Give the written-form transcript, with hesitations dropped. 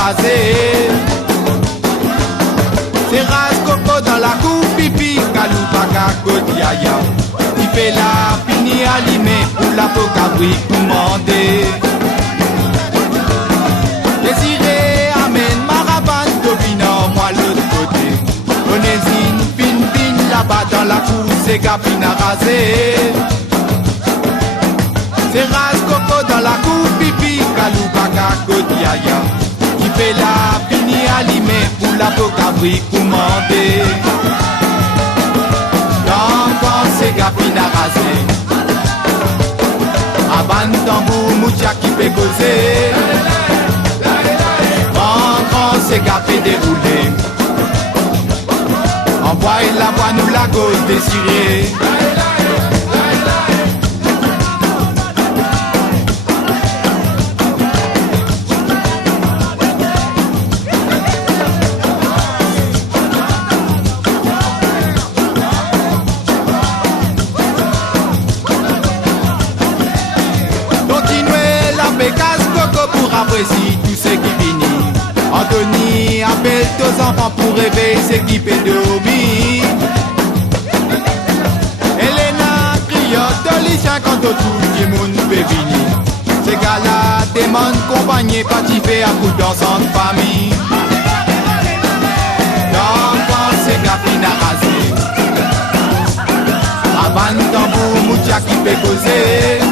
rasé. C'est rase coco dans la coupe pipi, Kaloupa Kodiaya. Il fait la fini allumée pour la cabri commandée. Désiré amène Maravane, Tobina, moi l'autre côté. Onésine, pin là-bas dans la cour, c'est Gapine à raser. C'est rase coco dans la coupe pipi, Kaloupa Kodiaya. Qui fait la fini allumée pour la cabri commandée. Quand c'est Gapine à raser. Aban tambour, moutia qui fait causer. Quand c'est Gapé déroulé. En bois et la voix nous la gauche désirée. Si tout ce qui finit, Anthony appelle tous enfants pour rêver, s'équiper de hobby. Elena, criotte, Licia, quand tout le monde peut venir. Ces gars-là demandent compagnie, participer à coup d'ensemble famille. Quand c'est Gapine à raser. Aban tambour, moutia qui fait causer.